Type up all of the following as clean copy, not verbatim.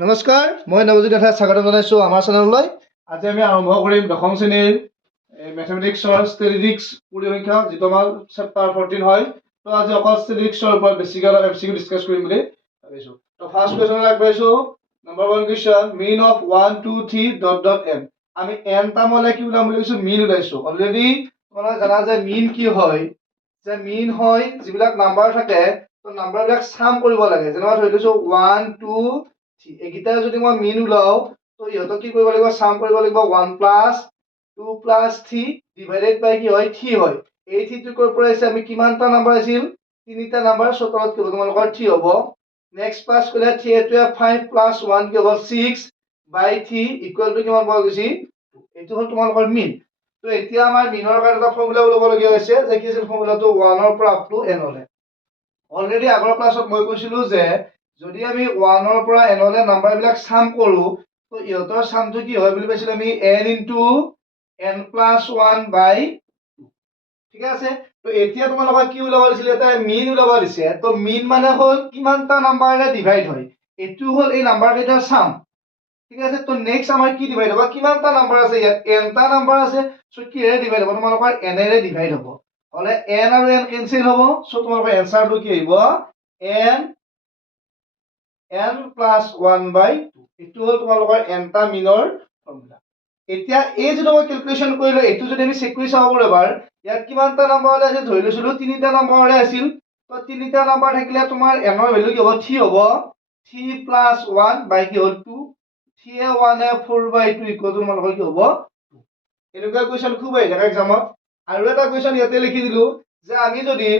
নমস্কাৰ, মই নৱজিৎ দাসে স্বাগতম জনাইছোঁ আমাৰ চেনেললৈ। আজি আমি আৰম্ভ কৰিম দশম শ্ৰেণীৰ মেথমেটিক্সৰ ষ্টেটিষ্টিক্স পৰিসংখ্যা, যিটো আমাৰ চেপ্টাৰ 14 হয়। তো আজি অকল ষ্টেটিষ্টিক্সৰ ওপৰত বেছিকৈ অলপ MCQ ডিছকাছ কৰিম বুলি ভাবিছোঁ। তো ফাৰ্ষ্ট কুৱেশ্যনলৈ আগবাঢ়িছোঁ। Number 1 question, mean of 1 2 3 dot dot m। আমি n টাৰ্মলৈ কি ওলাম বুলি কৈছোঁ? মিন ওলাইছোঁ। অলৰেডি তোমালোকে জানা যে মিন কি হয়, যে মিন হয় যিবিলাক নাম্বাৰ থাকে, তো নাম্বাৰবিলাক ছাম কৰিব লাগে। যেনেকুৱা ধৰি লৈছোঁ 1 2 এইকেইটা যদি মই মিন ওলাও, তো ইহঁতক কি কৰিব লাগিব? ছাম কৰিব লাগিব। 1 প্লাছ 2 প্লাছ 3 ডিভাইডেড বাই কি হয়? 3 হয়। এই 3 টো ক'ৰ পৰা আহিছে? আমি কিমানটা নাম্বাৰ আছিল? তিনিটা নাম্বাৰ, চ' তলত কি হ'ব? তোমালোকৰ 3 হ'ব। নেক্সট প্লাছ কৰিলে 3 টোৱে 5 প্লাছ 1 কি হ'ব? 6 বাই 3 ইকুৱেল টু কিমান পোৱা গৈছে? এইটো হ'ল তোমালোকৰ মিন। তো এতিয়া আমাৰ মিনৰ কাৰণে এটা ফৰ্মুলা ওলাবলগীয়া হৈছে, যে কি আছিল ফৰ্মুলাটো? 1 ৰ পৰা আপ টু n লৈ। অলৰেডি আগৰ ক্লাছত মই কৈছিলোঁ যে যদি আমি 1 ৰ পৰা n লৈ নাম্বাৰবিলাক ছাম কৰোঁ, তো ইহঁতৰ ছামটো কি হয় বুলি পাইছিলোঁ আমি? n ইনটু n প্লাছ 1 বাই 2। ঠিক আছে? তো এতিয়া তোমালোকৰ কি ওলাব দিছিল? এটা মিন ওলাব দিছে। তো মিন মানে হ'ল কিমানটা নাম্বাৰেৰে ডিভাইড হয়। এইটো হ'ল এই নাম্বাৰ কেইটাৰ ছাম। ঠিক আছে? তো নেক্সট আমাৰ কি ডিভাইড হ'ব? কিমানটা নাম্বাৰ আছে ইয়াত? n টা নাম্বাৰ আছে। চ' কিহেৰে ডিভাইড হ'ব? তোমালোকৰ n ৰে ডিভাইড হ'ব। হলে n আৰু n কেনসেল হ'ব। চ' তোমালোকৰ এনসাৰটো কি আহিব? n প্লাছ 1 বাই 2। এইটো হ'ল তোমালোকৰ n টা মিনৰ ফৰ্মুলা। এতিয়া এই যিটো মই কেলকুলেশ্যন কৰিলো, এইটো যদি আমি চেক কৰি চাব পাৰোঁ এবাৰ, ইয়াত কিমানটা নাম্বাৰ ওলাইছে? ধৰি লৈছিলোঁ তিনিটা নাম্বাৰৰে আছিল। তো তিনিটা নাম্বাৰ থাকিলে তোমাৰ n ৰ ভেলু কি হ'ব? 3 হ'ব। 3 প্লাছ 1 বাই কি হ'ল? 2। 3 এ 1 এ 4 বাই 2 ইকুৱেল টু তোমালোকৰ কি হ'ব? 2। এনেকুৱা কুৱেশ্যন খুব আহি থাকে এক্সামত। আৰু এটা কুৱেশ্যন ইয়াতে লিখি দিলো, যে আমি যদি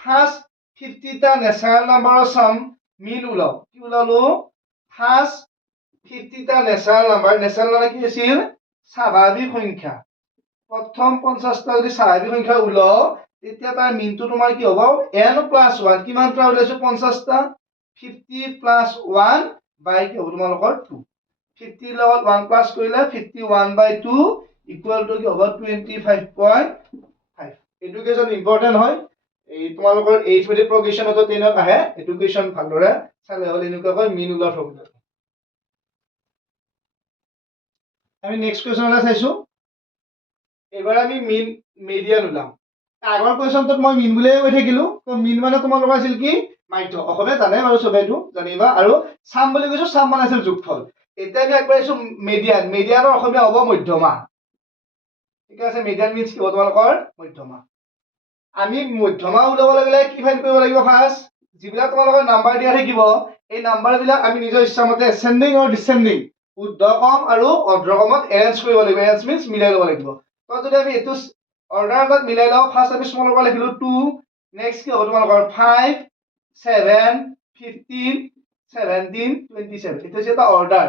ফাৰ্ষ্ট 50টা নেচাৰেল নাম্বাৰৰ ছাম মিন ওলাও, কি ওলালো? ফাৰ্ষ্ট 50টা নেচাৰেল নাম্বাৰ, নেচাৰেল মানে কি আছিল? স্বাভাৱিক সংখ্যা। প্ৰথম 50টা যদি স্বাভাৱিক সংখ্যা ওলাও, তেতিয়া তাৰ মিনটো তোমাৰ কি হ'ব? n plus 1। কিমানটা ওলাইছো? 50টা। 50 প্লাছ 1 বাই কি হ'ব? তোমালোকৰ 2। 50 লগত 1 প্লাছ কৰিলে 51 বাই 2 ইকুৱেল টু কি হ'ব? 25.5। এডুকেশ্যন ইম্পৰ্টেন্ট হয়। এই তোমালোকৰ এৰিথমেটিক প্ৰগ্ৰেশ্যনতো 10ত আহে। এডুকেশ্যন ভালদৰে চালে হ'ল এনেকুৱাকৈ মিন ওলোৱাৰ ফৰ্মুলা। আমি নেক্সট কুৱেশ্যনলৈ চাইছো। এবাৰ আমি মিন মিডিয়ান ওলাম। আগৰ কুৱেশ্যনটোত মই মিন বুলিয়ে কৈ থাকিলো। তো মিন মানে তোমালোকৰ আছিল কি? মাধ্য। অসমীয়া জানে বাৰু চবেইটো জানিবা। আৰু ছাম বুলি কৈছো, ছাম মানে আছিল যোগফল। এতিয়া আমি আগবাঢ়িছো মিডিয়ান। মিডিয়ানৰ অসমীয়া হ'ব মধ্যমা। ঠিক আছে? মিডিয়ান মিন্স কি হ'ব? তোমালোকৰ মধ্যমা। আমি মধ্যমা ওলাব লাগিলে কি ফাইন্ড কৰিব লাগিব? ফাৰ্ষ্ট যিবিলাক তোমালোকৰ নাম্বাৰ দিয়া থাকিব, এই নাম্বাৰবিলাক আমি নিজৰ ইচ্ছামতে এছেন্ডিং আৰু ডিসেন্ডিং, ঊৰ্ধ্বক্ৰম আৰু অৰ্ধক্ৰমত এৰেঞ্জ কৰিব লাগিব। এৰেঞ্জ মিন্স মিলাই ল'ব লাগিব। তো যদি আমি এইটো অৰ্ডাৰত মিলাই লওঁ, ফাৰ্ষ্ট আমি স্মলৰ পৰা লিখিলো 2, নেক্সট কি হ'ব তোমালোকৰ 5 7 15 17 27। এইটো হৈছে এটা অৰ্ডাৰ।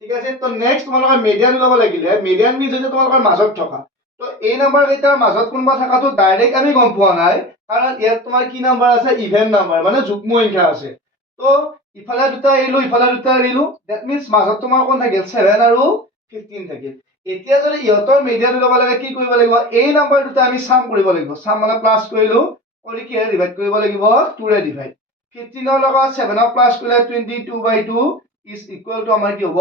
ঠিক আছে? তো নেক্সট তোমালোকৰ মিডিয়ান ওলাব লাগিলে, মিডিয়ান মিন্স হৈছে তোমালোকৰ মাজত থকা। তো এই নাম্বাৰ কেইটাৰ মাজত কোনোবা থকাটো ডাইৰেক্ট আমি গম পোৱা নাই, কাৰণ ইয়াত তোমাৰ কি নাম্বাৰ আছে? ইভেন নাম্বাৰ, মানে যুগ্ম সংখ্যা আছে। তো ইফালে দুটা এৰিলো, ইফালে দুটা এৰিলো, দ্যাট মিন্স মাজত তোমাৰ কোন থাকিল? 7 আৰু 15 থাকিল। এতিয়া যদি ইহঁতৰ মিডিয়ান ওলাব লাগে, কি কৰিব লাগিব? এই নাম্বাৰ দুটা আমি ছাম কৰিব লাগিব। ছাম মানে প্লাছ কৰিলো, কৰি কিহেৰে ডিভাইড কৰিব লাগিব? 2 ৰে ডিভাইড। 15 ৰ লগত 7 ক প্লাছ কৰিলে 22/2 ইজ ইকুৱেল টু আমাৰ কি হ'ব?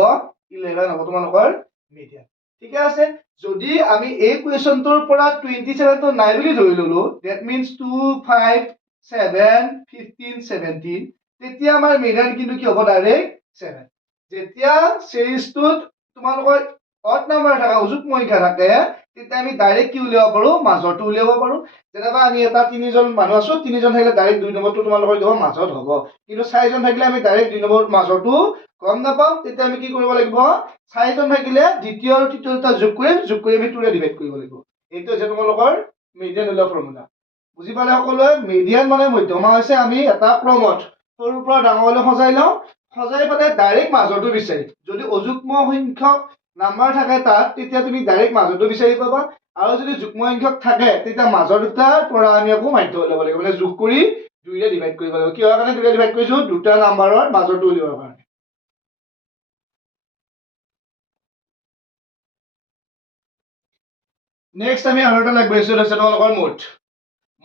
11 হ'ব তোমালোকৰ মিডিয়ান। ঠিক আছে? যদি আমি এই কুৱেশ্যনটোৰ পৰা 27 টো নাই বুলি ধৰি ললো, দ্যাট মিন্স 2 5 7 15 17, তেতিয়া আমাৰ মিডিয়ান কিন্তু কি হ'ব? ডাইৰেক্ট 7। যেতিয়া সিৰিজটোত তোমালোকৰ অড নাম্বাৰ থাকে, অযুগ্ম সংখ্যা থাকে, তেতিয়া আমি ডাইৰেক্ট কি উলিয়াব পাৰো? মাজৰটো উলিয়াব পাৰো। যেনেবা আমি এটা 3জন মানুহ আছো, 3জন থাকিলে ডাইৰেক্ট 2 নম্বৰটো তোমালোকৰ কি হ'ব? মাজত হ'ব। কিন্তু 4জন থাকিলে আমি ডাইৰেক্ট 2 নম্বৰ মাজৰটো গম নাপাম। তেতিয়া আমি কি কৰিব লাগিব? 4জন থাকিলে দ্বিতীয় আৰু তৃতীয় দুটা যোগ কৰি আমি 2 ৰে ডিভাইড কৰিব লাগিব। এইটো হৈছে তোমালোকৰ মিডিয়ান ওলোৱা ফৰ্মুলা। বুজি পালে সকলোৱে? মিডিয়ান মানে মধ্যমা হৈছে আমি এটা ক্ৰমত সৰুৰ পৰা ডাঙৰলৈ সজাই লওঁ, সজাই পেলাই ডাইৰেক্ট মাজৰটো বিচাৰিম। যদি অযুগ্ম সংখ্যক নাম্বাৰ থাকে তাত, তেতিয়া তুমি ডাইৰেক্ট মাজৰটো বিচাৰি পাবা। আৰু যদি যুগ্ম সংখ্যক থাকে, তেতিয়া মাজৰ দুটাৰ পৰা আমি আকৌ মাধ্য উলিয়াব লাগিব, মানে যোগ কৰি 2 ৰে ডিভাইড কৰিব লাগিব। কিহৰ কাৰণে 2 ৰে ডিভাইড কৰিছো? দুটা নাম্বাৰৰ মাজৰটো উলিয়াবৰ কাৰণে। নেক্সট আমি আৰু এটা আগবাঢ়িছো, হৈছে তোমালোকৰ মুঠ।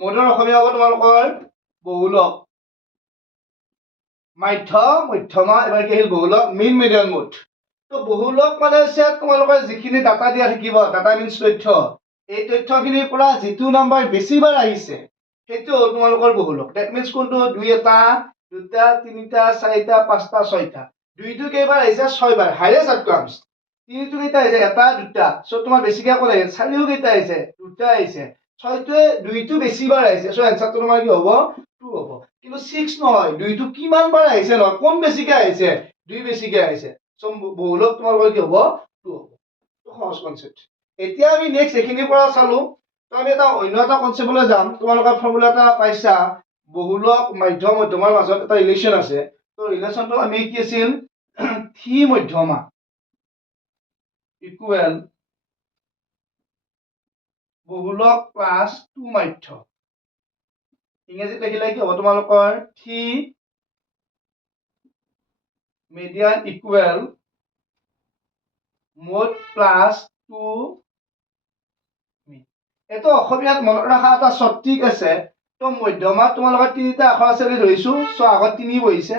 মুঠৰ অসমীয়া হ'ব তোমালোকৰ বহুলক। মাধ্য মধ্যমা এবাৰ কি আহিল বহুলক মিন মিডিয়ান মুড তো বহুলক মানে হৈছে তোমালোকৰ যিখিনি ডাটা দিয়া থাকিব ডাটা মিনছ তথ্য এই তথ্যখিনিৰ পৰা যিটো নাম্বাৰ বেছিবাৰ আহিছে সেইটো হ'ল তোমালোকৰ বহুলক ডেট মিনছ কোনটো দুই এটা দুটা তিনিটা চাৰিটা পাঁচটা ছয়টা দুইটো কেইবাৰ আহিছে ছয়বাৰ হাইয়েষ্ট আউটকামছ তিনিটো কেইটা আহিছে এটা দুটা চ' তোমাৰ বেছিকৈ ক'লে চাৰিও কেইটা আহিছে দুটা আহিছে ছয়টোৱে দুইটো বেছিবাৰ আহিছে চ' এনচাৰটো তোমাৰ কি হ'ব 2 হ'ব কিন্তু 6 নহয় দুইটো কিমান বাৰ আহিছে নহয় কোন বেছিকৈ আহিছে দুই বেছিকৈ আহিছে চ' বহুলক তোমালোকৰ কি হ'ব 2 হ'ব সহজ কনচেপ্ট এতিয়া আমি নেক্সট এইখিনিৰ পৰা চালো তো আমি এটা অন্য এটা কনচেপ্টলৈ যাম তোমালোকৰ ফৰ্মুলা এটা পাইছা বহুলক মাধ্য মধ্যমাৰ মাজত এটা ৰিলেশ্যন আছে তো ৰিলেশ্যনটো আমি কি আছিল থি মধ্যমা ইকুৱেল বহুলক প্লাস 2 মাধ্য ইংৰাজীত লিখিলে কি হ'ব তোমালোকৰ থি মিডিয়ান ইকুৱেল মোড প্লাস 2 মিন এটো অসমীয়াত মনত ৰাখা এটা সঠিক আছে তো মধ্যমাত তোমালোকৰ তিনিটা আখৰ আছে বুলি ধৰিছো চ আগত তিনি বহিছে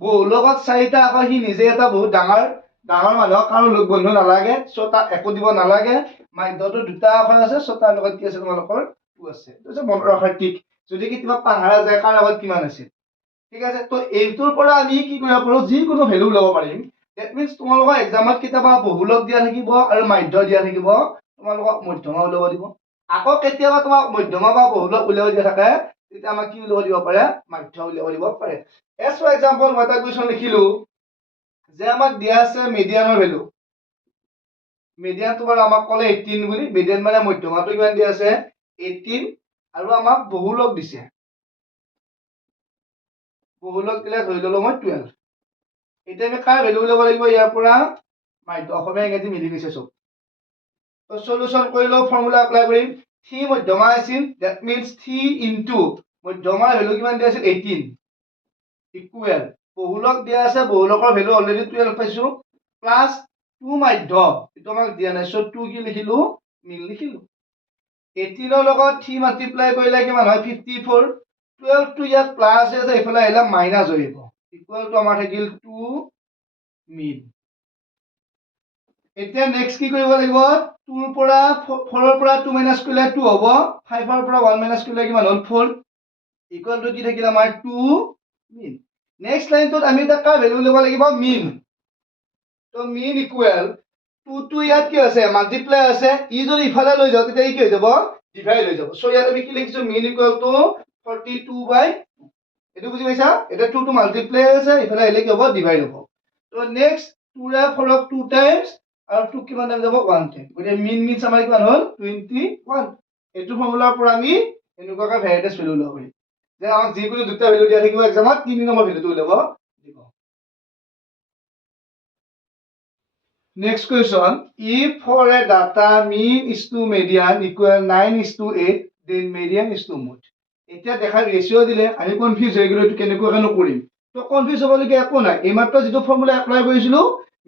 বহুলকত চাৰিটা আখৰ সি নিজে এটা বহুত ডাঙৰ মানুহক কাৰো লগ বন্ধু নালাগে চ তাক একো দিব নালাগে মাধ্যটো দুটা আখৰ আছে চ তাৰ লগত কি আছে তোমালোকৰ 2 আছে তো মনত ৰাখা ঠিক যদি কেতিয়াবা পাহৰা যায় কাৰ আগত কিমান আছে ঠিক আছে তো এইটোৰ পৰা আমি কি কৰিব পাৰো যিকোনো ভ্যালু ল'ব পাৰিম দ্যাট মিন্স তোমালোকৰ এক্সামত কেতিয়াবা বহুলক দিয়া থাকিব আৰু মাধ্য দিয়া থাকিব তোমালোকক মধ্যমা উলিয়াব দিব আকৌ কেতিয়াবা তোমাক মধ্যমা বা বহুলক উলিয়াব দিয়া থাকে তেতিয়া আমাক কি উলিয়াব দিব পাৰে মাধ্য উলিয়াব দিব পাৰে এজ ফৰ এক্সাম্পল মই এটা কুৱেশ্যন লিখিলো যে আমাক দিয়া আছে মিডিয়ানৰ ভ্যালু মিডিয়ান তোমাৰ আমাক ক'লে 18 বুলি মিডিয়ান মানে মধ্যমাটো কিমান দিয়া আছে 18 আৰু আমাক বহুলক দিছে বহুলক দিলে ধৰি ললো মই 12 এতিয়া আমি কাৰ ভ্যালু উলিয়াব লাগিব ইয়াৰ পৰা মাধ্য অসমীয়া ইংৰাজী মিলি গৈছে সব তো সলিউশন কৰিলো ফৰ্মুলা এপ্লাই কৰিম থি মধ্যমা আছিল দ্যাট মিন্স থি ইনটু মধ্যমাৰ ভ্যালু কিমান দিয়া আছিল 18 ইকুৱেল বহুলক দিয়া আছে বহুলকৰ ভ্যালু অলৰেডি 12 পাইছো প্লাস 2 মাধ্য এটো আমাক দিয়া নাই সো 2 কি লিখিলো মিল লিখিলো 18 ৰ লগত 3 মাল্টিপ্লাই কৰিলে কিমান হয় 54 12 টো ইয়াত প্লাস আছে ইফালে আহিলা মাইনাস হৈ যাব ইকুৱেল টু আমাৰ থাকিল 2 মিল এতিয়া নেক্সট কি কৰিব লাগিব 2 ৰ পৰা 4 ৰ পৰা 2 মাইনাস কৰিলে 2 হ'ব 5 ৰ পৰা 1 মাইনাস কৰিলে কিমান হ'ল 4 ইকুৱেল টু কি থাকিল আমাৰ 2 মিল নেক্সট লাইনটোত আমি এটা কাৰ ভ্যালু ল'ব লাগিব মিন তো মিন ইকুৱেল 2 টো ইয়াত কি আছে মাল্টিপ্লাই আছে ই যদি ইফালে লৈ যাও তেতিয়া কি হৈ যাব ডিভাইড হৈ যাব সো ইয়াত আমি কি লিখিছো মিন ইকুৱেল টু 42 বাই এটো বুজি পাইছা এটা 2 টো মাল্টিপ্লাই আছে ইফালে আহিলে কি হ'ব ডিভাইড হ'ব তো নেক্সট 2 ৰে 4 ক 2 টাইমছ আৰু 2 কিমান টাইম যাব 1 টাইম গতিকে মিন মিনছ আমাৰ কিমান হ'ল 21 এটো ফৰ্মুলাৰ পৰা আমি এনেকুৱাকৈ ভেৰিয়েবলছ ভ্যালু ল'ব পাৰিম যে আমাক যিকোনো দুটা ভ্যালু দিয়া থাকিব এক্সামত 3 নম্বৰ ভ্যালুটো উলিয়াব দিব next question if for a data mean is to median equal 9:8 then median is to mode এতিয়া দেখা ৰেশিও দিলে আমি কনফিউজ হৈ গলো এটো কেনেকৈ কেনে কৰিম তো কনফিউজ হ'বলগীয়া একো নাই এইমাত্ৰ যেটো ফৰ্মুলা এপ্লাই কৰিছিলো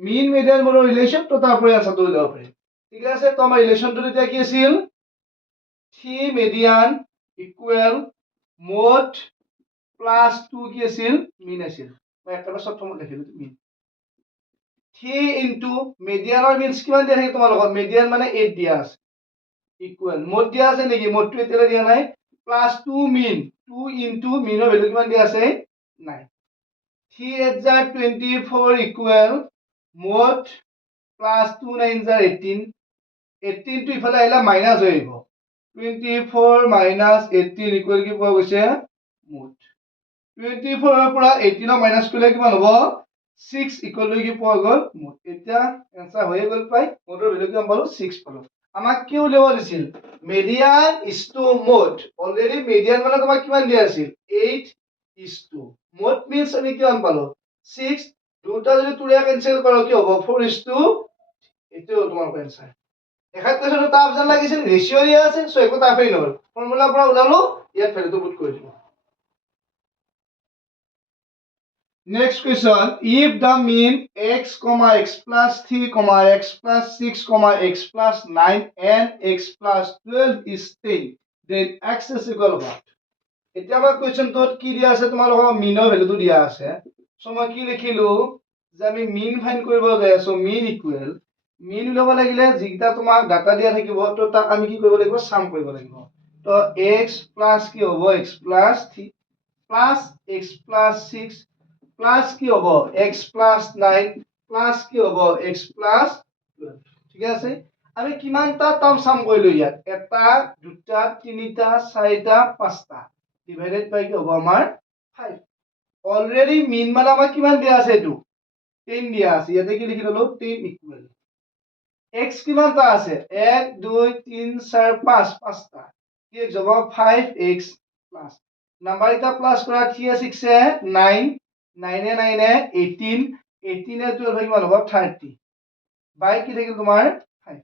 মিন মিডিয়ান মোডৰ ৰিলেশ্যন তো তাৰ পৰা আনসাৰটো উলিয়াব পাৰিম ঠিক আছে তো আমাৰ ৰিলেশ্যনটো এতিয়া কি আছিল থি মিডিয়ান ইকুৱেল মোড প্লাস 2 কি আছিল মিন আছিল মই একেবাৰে সপ্তমত লিখিলো মিন থি ইনটু মিডিয়ানৰ মিনছ কিমান দিয়া থাকে তোমাৰ লগত মিডিয়ান মানে 8 দিয়া আছে ইকুৱেল মোড দিয়া আছে নেকি মোডটো এতিয়া দিয়া নাই প্লাস 2 মিন 2 ইনটু মিনৰ ভ্যালু কিমান দিয়া আছে 9 3 8 jar 24 equal mode plus 2 9 jar 18 18 টো ইফালে আহিলা মাইনাস হৈ আহিব 24 minus 18 ইকুৱেল কি পোৱা গৈছে মোড 24 ৰ পৰা 18 মাইনাস কৰিলে কিমান হ'ব 6 ইকুৱেল কি পোৱা গ'ল মোড এতিয়া आंसर হৈ গ'ল পাই মোডৰ ভ্যালু কিমান পালো 6 পালো আমাক কি উলিয়াব দিছিল median is to mode already median মানে তোমাক কিমান দিয়া আছিল 8 ইজ টু মোড মিন্স আমি কিমান পালো 6 দুটা যদি তুলিয়া কেনসেল কৰক কি হ'ব 4 ইজ টু এটো তোমাৰ आंसर দেখাত কৈছো তাপ যেন লাগিছিল ৰেশিও দিয়া আছে সো একো তাপেই নহল ফৰ্মুলাৰ পৰা ওলালো ইয়াত ভ্যালুটো পুট কৰি দিলো Next question, if the mean x, x plus 3, x plus 6, x plus 9 and x plus 12 is 10, then x is equal to what? এতিয়া আমাৰ question টোত কি দিয়া আছে তোমালোকৰ মিনৰ ভ্যালুটো দিয়া আছে সো মই কি লিখিলো যে আমি মিন ফাইন্ড কৰিব যাই আছো মিন ইকুৱেল মিন উলাব লাগিলে যিটা তোমাক ডাটা দিয়া থাকিব তো তাক আমি কি কৰিব লাগিব সাম কৰিব লাগিব তো x প্লাস কি হ'ব x plus 3 plus x plus 6 plus কি হ'ব x প্লাস 9 প্লাস কি হ'ব x প্লাস 12 ঠিক আছে আমি কিমানটা টার্ম সাম কৰিলো ইয়াত এটা দুটা তিনিটা চাৰিটা পাঁচটা ডিভাইডেড বাই কি হ'ব আমাৰ 5 অলরেডি মিন মানে আমার কিমান দিয়া আছে এটো 10 দিয়া আছে ইয়াতে কি লিখি ললো 10 ইকুয়াল x কিমানটা আছে 1 2 3 4 5 পাঁচটা কি যাব 5x প্লাস নাম্বার এটা প্লাস করা 3 6 এ 9 9 এ 9 এ 18 18 এ 12 কিমান হ'ব 30 বাই কি থাকিল তোমাৰ 5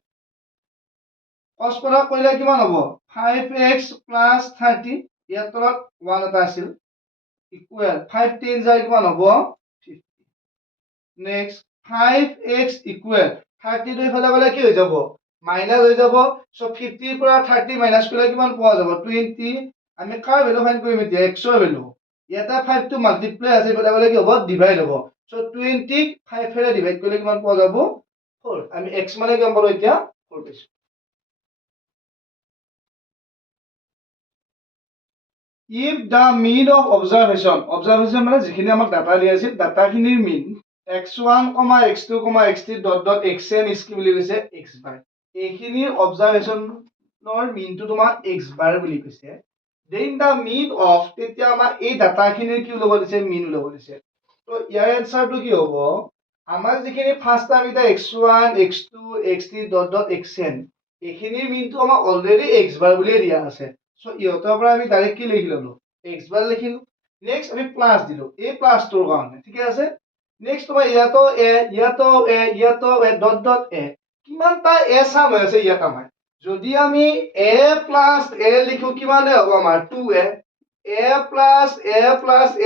cos কৰা কৰিলে কিমান হ'ব 5x 30 ইয়াৰ তলত 1 এটা আছিল equal 5 10 যায় কিমান হ'ব 50 next 5x equal 30 দুই ফালে গলে কি হৈ যাব মাইনাস হৈ যাব সো 50 ৰ পৰা 30 মাইনাস কৰিলে কিমান পোৱা যাব 20 আমি কাৰ ভ্যালু ফাইন্ড কৰিম এতিয়া x ৰ ভ্যালু ইয়াতে 5 টো মাল্টিপ্লাই আছে বলে গলে কি হ'ব ডিভাইড হ'ব সো 20 ক 5 এৰে ডিভাইড কৰিলে কিমান পোৱা যাব 4 আমি x মানে কিমান পালো এতিয়া 4 পাইছো if the mean of observation মানে যিখিনি আমাক ডাটা দিয়া আছিল ডাটাখিনিৰ mean x1, x2, x3 dot dot xn is কি বুলি কৈছে x bar এইখিনিৰ observationৰ mean টো তোমাৰ x bar বুলি কৈছে then the mean of তেতিয়া আমাৰ এই ডাটাখিনিৰ কি ওলাব দিছে mean ওলাব দিছে তো ইয়াৰ এনসাৰটো কি হ'ব আমাৰ যিখিনি ফাৰ্স্ট টাইম এটা x1, x2, x3 dot dot xn এইখিনিৰ mean টো আমাৰ অলৰেডি x bar বুলি দিয়া আছে সো ইহতৰ পৰা আমি ডাইৰেক্ট কি লিখি ললো x bar লিখিলো নেক্সট আমি প্লাস দিলো এই প্লাসটোৰ কাৰণে ঠিক আছে নেক্সট তোমাৰ ইয়াতো এ ডট ডট এ কিমানটা এ সাম হৈ আছে ইয়াত আমাৰ যদি আমি এ প্লাস এ লিখো কিমানে হ'ব আমাৰ 2a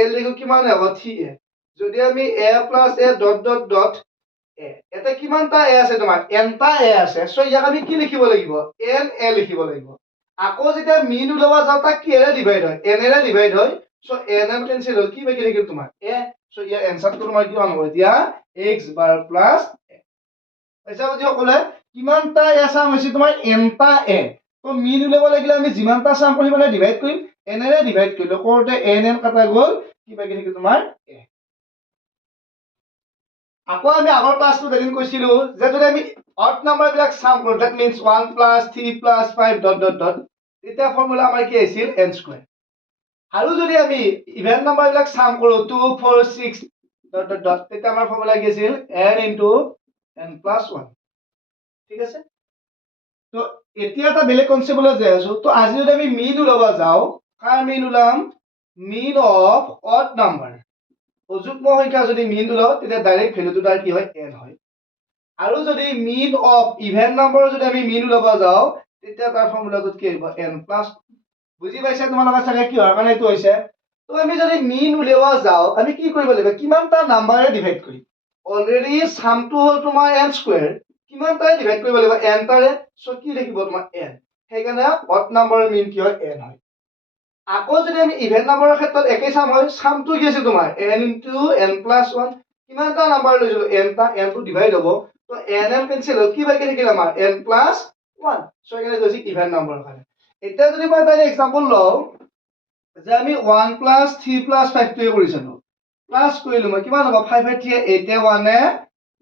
এ লিখো কিমানে হ'ব 3a যদি আমি a plus a dot dot dot a এটা কিমানটা এ আছে তোমাৰ nটা এ আছে সো ইয়াক আমি কি লিখিব লাগিব n a লিখিব লাগিব আকৌ যেতিয়া মিন উলাব যাও তাক কি এৰে ডিভাইড হয় n এৰে ডিভাইড হয় সো n m কেনসেল হ'ল কি বাকি থাকিল তোমাৰ a সো ইয়াৰ এনসাৰটো তোমাৰ কি হ'ব এতিয়া x bar plus পইচা বুজি সকলে কিমানটা এ সাম হৈছে তোমাৰ nটা এ তো মিন উলাব লাগিলে আমি যিমানটা সাম কৰি মানে ডিভাইড কৰিম n এৰে ডিভাইড কৰিলো কৰতে n কাটা গ'ল কি বাকি থাকিল তোমাৰ a আকৌ আমি আগৰ ক্লাসটো দেখিন কৈছিলো যে যদি আমি অড নাম্বাৰ বিলাক সাম কৰো that means 1 plus 3 plus 5 dot dot dot এটা ফৰ্মুলা আমাৰ কি আছিল n স্কয়াৰ আৰু যদি আমি ইভেন নাম্বাৰ বিলাক সাম কৰো 2 4 6 dot dot dot এটা আমাৰ ফৰ্মুলা কি আছিল n into n plus 1 ঠিক আছে তো এতিয়া এটা বেলেগ কনসেপ্টলৈ যাই আছো তো আজি যদি আমি মিন উলাব যাও কাৰ মিন উলাম মিন অফ অড নাম্বাৰ অযুগ্ম সংখ্যা যদি মিন উলাও তেতিয়া ডাইৰেক্ট ভ্যালুটো তাৰ কি হয় n হয় আৰু যদি মিন অফ ইভেন নাম্বাৰ যদি আমি মিন উলাব যাও তেতিয়া তাৰ ফৰ্মুলাটো কি হ'ব n plus বুজি পাইছা তোমালোকে চাগে কি হোৱাৰ কাৰণে এইটো হৈছে তো আমি যদি মিন উলিয়াব যাও আমি কি কৰিব লাগিব কিমানটা নাম্বাৰে ডিভাইড কৰিম অলৰেডি সামটো হল তোমাৰ n স্কয়াৰ কিমানটাৰে ডিভাইড কৰিব লাগিব n টাৰে সো কি লিখিব তোমাৰ n সেইকাৰণে অড নাম্বাৰৰ মিন কি হয় n হয় আকৌ যদি আমি ইভেন নাম্বাৰৰ ক্ষেত্ৰত একেই সাম হয় সামটো কি আছে তোমাৰ n into n plus 1 কিমানটা নাম্বাৰ লৈছো n টা n টো ডিভাইড হ'ব তো n m কেনসেল হ'ল কি বাকি থাকিল আমাৰ n plus 1 সো এখানে কৈছে ইভেন নাম্বাৰৰ কাৰণে এতিয়া যদি মই এটা এক্সাম্পল লও যে আমি 1 plus 3 plus 5 টো কৰিছিলো প্লাস কৰিলো মই কিমান হ'ব 5 এ 3 8 এ 1 এ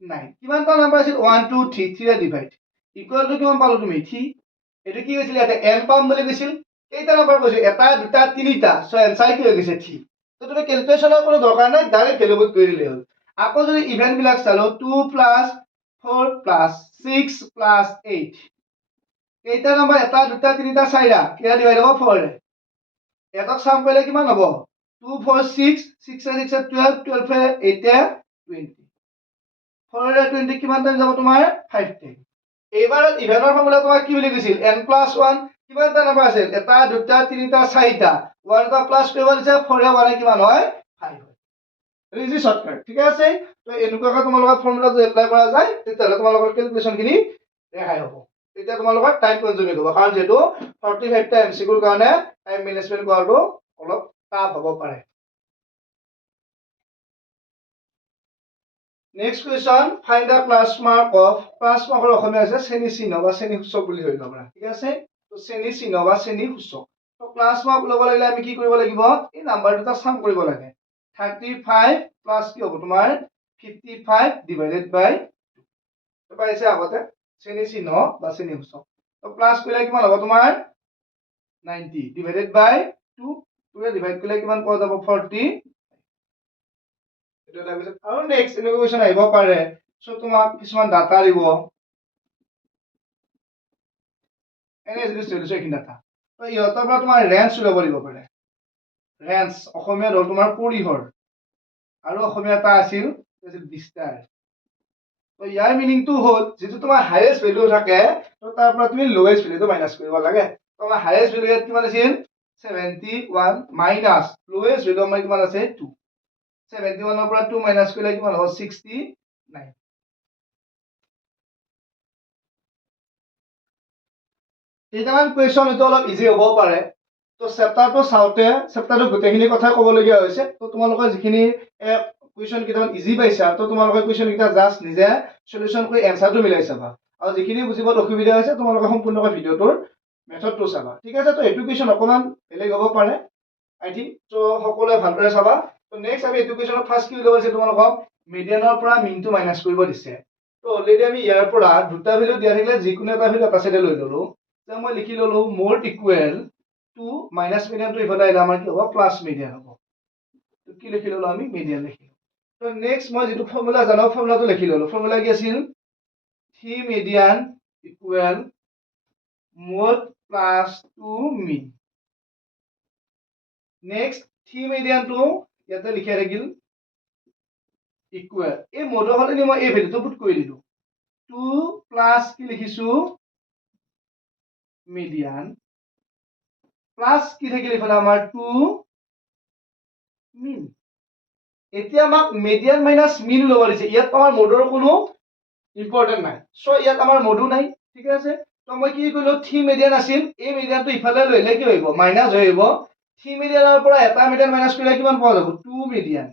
9 কিমানটা নাম্বাৰ আছিল 1 2 3 3 এ ডিভাইড ইকুয়াল টু কিমান পালো তুমি 3 এটো কি হৈছিল ইয়াতে n পাম বুলি কৈছিল কেইটা নাম্বাৰ কৈছো এটা দুটা তিনিটা সো এনসাৰ কি হৈ গৈছে 3 তো তুমি ক্যালকুলেশনৰ কোনো দৰকাৰ নাই ডাইৰেক্ট ভ্যালু পুট কৰি দিলে হ'ল আকৌ যদি ইভেন বিলাক চালো 2 plus 4 plus 6 plus 8 কেইটা নাম্বাৰ এটা দুটা তিনিটা চাৰিটা কেইটা ডিভাইড হ'ব 4 এ এটক সাম কৰিলে কিমান হ'ব 2 4 6 6 6 12 12 8 20 4 20 কিমান টাইম যাব তোমাৰ 5 টাইম এইবাৰ ইভেনৰ ফৰ্মুলা তোমাক কি বুলি কৈছিল n plus 1 কিমানটা নাম্বাৰ আছিল এটা দুটা তিনিটা চাৰিটা 1 টা প্লাস কৰিব দিছে 4 এ 1 এ কিমান হয় 5 হয় ইজি শর্টকাট ঠিক আছে তো এনেকুৱাকৈ তোমালোকৰ ফৰ্মুলা যদি এপ্লাই কৰা যায় তেতিয়াহ'লে তোমালোকৰ ক্যালকুলেশনখিনি ৰেহাই হ'ব তেতিয়া তোমালোকৰ টাইম কনজিউমিং হ'ব কাৰণ যেটো 45 টা এমসিকিউৰ কাৰণে টাইম মেনেজমেন্ট কৰাটো অলপ টাফ হ'ব পাৰে next question find the class mark of class মাৰ্কৰ অসমীয়া আছে শ্ৰেণী চিহ্ন বা শ্ৰেণী সূচক বুলি ধৰি ল'ব ঠিক আছে তো শ্ৰেণী চিহ্ন বা শ্ৰেণী সূচক তো ক্লাছ মাৰ্ক ল'ব লাগিলে আমি কি কৰিব লাগিব এই নাম্বাৰ দুটা চাম কৰিব লাগে 35 প্লাছ কি হ'ব তোমাৰ 55 ডিভাইডেড বাই তো পাইছে আগতে শ্ৰেণী চিহ্ন বা শ্ৰেণী সূচক তো প্লাছ কৰিলে কিমান হ'ব তোমাৰ 90 ডিভাইডেড বাই 2 2 ডিভাইড কৰিলে কিমান পোৱা যাব 40 এটা তাৰপিছত আৰু নেক্সট এনেকুৱা কুৱেশ্যন আহিব পাৰে সো তোমাক কিছুমান ডাটা দিব এনে যদি সলিউশন এইখিনি ডাটা তো ইহঁতৰ পৰা তোমাৰ ৰেঞ্জ উলিয়াব দিব পাৰে ৰেঞ্জ অসমীয়া ধৰ তোমাৰ পৰিহৰ আৰু অসমীয়া এটা আছিল বিস্তাৰ তো ইয়াৰ মিনিংটো হ'ল যেটো তোমাৰ হাইয়েষ্ট ভ্যালু থাকে তো তাৰ পৰা তুমি লোৱেষ্ট ভ্যালুটো মাইনাস কৰিব লাগে তো আমাৰ হাইয়েষ্ট ভ্যালু ইয়াত কিমান আছিল 71 মাইনাস লোৱেষ্ট ভ্যালু আমাৰ কিমান আছে 2 71 ৰ পৰা 2 মাইনাস কৰিলে কিমান হ'ব 69 কেইটামান কুৱেশ্যন এটো অলপ ইজি হ'ব পাৰে তো চেপ্টাৰটো চাওঁতে চেপ্টাৰটো গোটেইখিনি কথা ক'বলগীয়া হৈছে তো তোমালোকে যিখিনি কুৱেশ্যন কেইটামান ইজি পাইছা তো তোমালোকে কুৱেশ্যন কেইটা জাষ্ট নিজে সলিউশন কৰি এনসাৰটো মিলাই চাবা আৰু যিখিনি বুজিবত অসুবিধা হৈছে তোমালোকে সম্পূৰ্ণকৈ ভিডিঅ'টোৰ মেথডটো চাবা ঠিক আছে তো এইটো কুৱেশ্যন অকমান বেলেগ হ'ব পাৰে আই থিংক তো সকলোৱে ভালদৰে চাবা তো নেক্সট আমি এইটো কুৱেশ্যনত ফাৰ্ষ্ট কি উলিয়াব আছে তোমালোকক মিডিয়ানৰ পৰা মিনটো মাইনাস কৰিব দিছে তো অলৰেডি আমি ইয়াৰ পৰা দুটা ভ্যালু দিয়া থাকিলে যিকোনো এটা ভ্যালু এটা সাইডে লৈ ললো তো মই লিখি ললো মোড ইকুৱেল টু মাইনাস মিডিয়ানটো ইফালে আহিলে আমাৰ কি হ'ব প্লাস মিডিয়ান হ'ব তো কি লিখি ললো আমি মিডিয়ান লিখি তো নেক্সট মই যেটো ফৰ্মুলা জানো ফৰ্মুলাটো লিখি ললো ফৰ্মুলা কি আছিল 3 মিডিয়ান ইকুৱেল মোড প্লাস 2 মিন নেক্সট 3 মিডিয়ানটো ইয়াতে লিখা থাকিল ইকুৱেল এই মোডৰ হলে মই এই ভ্যালুটো পুট কৰি দিলো 2 প্লাস কি লিখিছো মিডিয়ান প্লাস কি থাকিল ইফালে আমাৰ 2 মিন এতিয়া আমাক মিডিয়ান মাইনাস মিন ল'ব দিছে ইয়াত আমাৰ মোডৰ কোনো ইম্পৰ্টেন্ট নাই সো ইয়াত আমাৰ মোডো নাই ঠিক আছে তো মই কি কৰিলো 3 মিডিয়ান আছিল এই মিডিয়ানটো ইফালে লইলে কি হইব মাইনাস হইব 3 মিডিয়ানৰ পৰা এটা মিডিয়ান মাইনাস কৰিলে কিমান পোৱা যাব 2 মিডিয়ান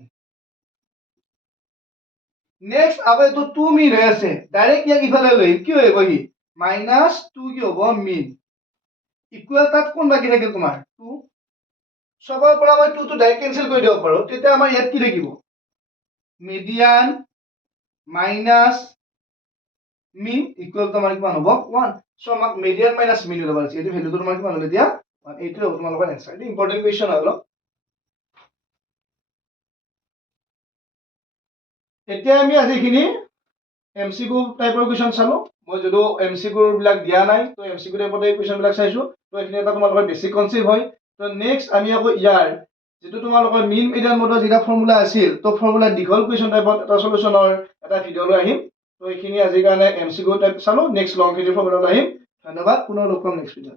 নেক্সট আবে তো 2 মিন হৈ আছে ডাইৰেক্ট ইয়াক ইফালে লৈ কি হইব হি মাইনাস 2 কি হ'ব মিন ইকুৱেল তাত কোন বাকি থাকিল তোমাৰ 2 সবৰ পৰা মই 2 টো ডাইৰেক্ট কেনসেল কৰি দিব পাৰো তেতিয়া আমাৰ ইয়াত কি থাকিব মিডিয়ান মাইনাস মিন ইকুৱেল তোমাৰ কিমান হ'ব 1 সো আমাক মিডিয়ান মাইনাস মিন ল'ব আছে এইটো ভ্যালুটো তোমাৰ কিমান হ'ল এতিয়া এইটো হ'ব তোমালোকৰ আনসাৰ এইটো ইম্পৰ্টেন্ট কোৱেশ্চন হ'ল এতিয়া আমি আজিখিনি এমসিকিউ টাইপৰ কোৱেশ্চন চালো মই যদিও এমসিকিউ বিলাক দিয়া নাই তো এমসিকিউ টাইপৰ এই কোৱেশ্চন বিলাক চাইছো তো এখিনি এটা তোমালোকৰ বেসিক কনসেপ্ট হয় তো নেক্সট আমি আকৌ ইয়াৰ যেটো তোমালোকৰ মিন মিডিয়ান মোডৰ যেটা ফৰ্মুলা আছিল তো ফৰ্মুলা দীঘল কোৱেশ্চন টাইপত এটা সলিউশনৰ এটা ভিডিও লৈ আহিম তো এইখিনি আজিৰ কাৰণে এমসিকিউ টাইপ চালো নেক্সট লং ভিডিও ফৰ্মুলা লৈ আহিম ধন্যবাদ পুনৰ লগ পাম নেক্সট ভিডিও